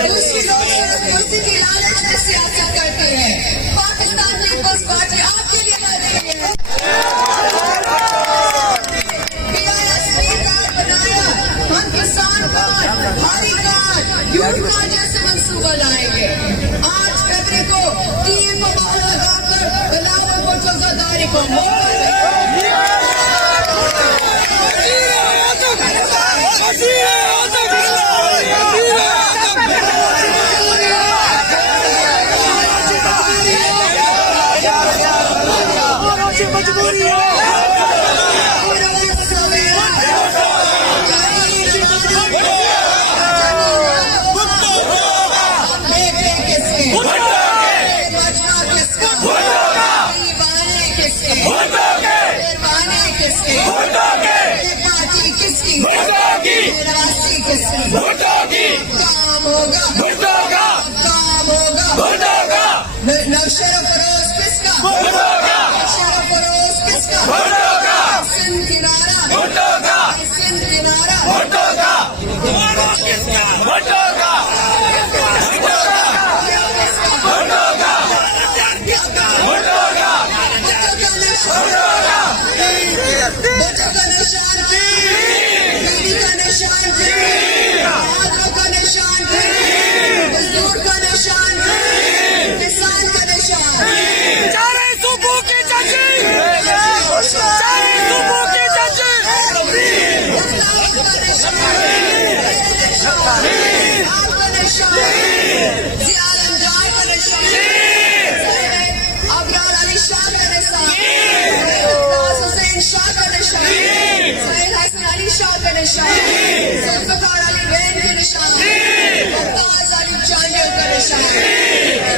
दूसरी लोग सिर्फ कुर्सी की लालच में सियासत करते हैं। पाकिस्तान पीपल्स पार्टी आपके लिए बैठी है। PISP कार्ड बनाया, हम किसान कार्ड, भारी कार्ड, यूथ कार्ड जैसे मंसूबा लाएंगे। 8 फरवरी को टीम को मोहर लगाकर बिलावल भुट्टो जरदारी को शरफरोज किसका? शरफरोज किसका? सिंध किनारा, सिंध किनारा,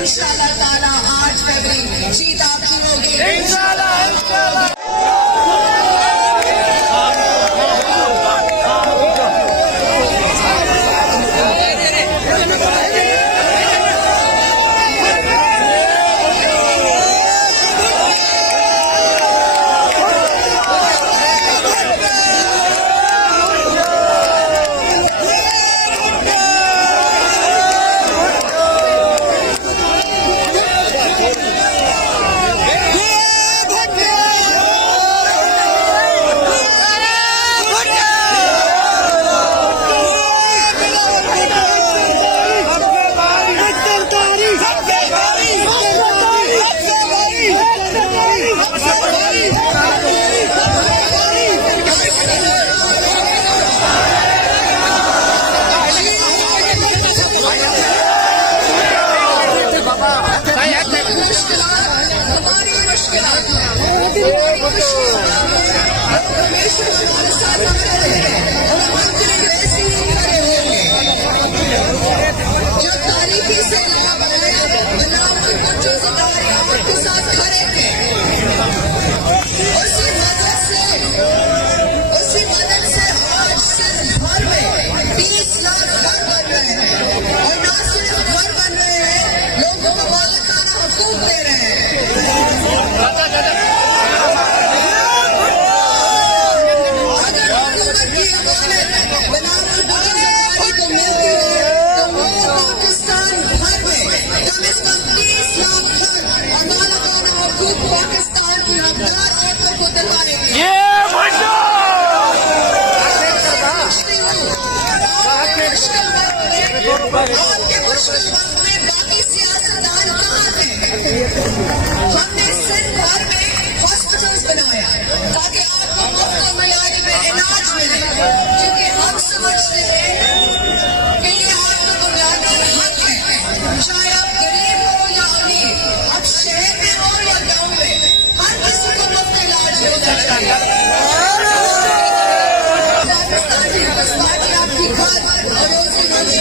इंशाअल्लाह ताला 8 फरवरी जीत आपकी होगी। जो तारीखी से बिलावल भुट्टो जरदारी आपके साथ खड़े थे, उसी मदद से आज सिर्फ भर में 30 लाख घर बन रहे हैं। और न सिर्फ घर बन रहे हैं, लोगों को मालिकाना हुकूक दे रहे हैं। बाकी सियासतदान कहाँ थे? हमने सिंध भर में हॉस्पिटल्स बनाया ताकि आपको मुफ्त और मयारी में इलाज मिले, क्योंकि हम समझते हैं कि ये आपका बुनियादी हक है। चाहे आप गरीब हो या अमीर, आप शहर में हो या गाँव में, हर किसी को मुफ्त इलाज हो सकता है। पाकिस्तान पीपल्स पार्टी आपकी घर और रोजी रोटी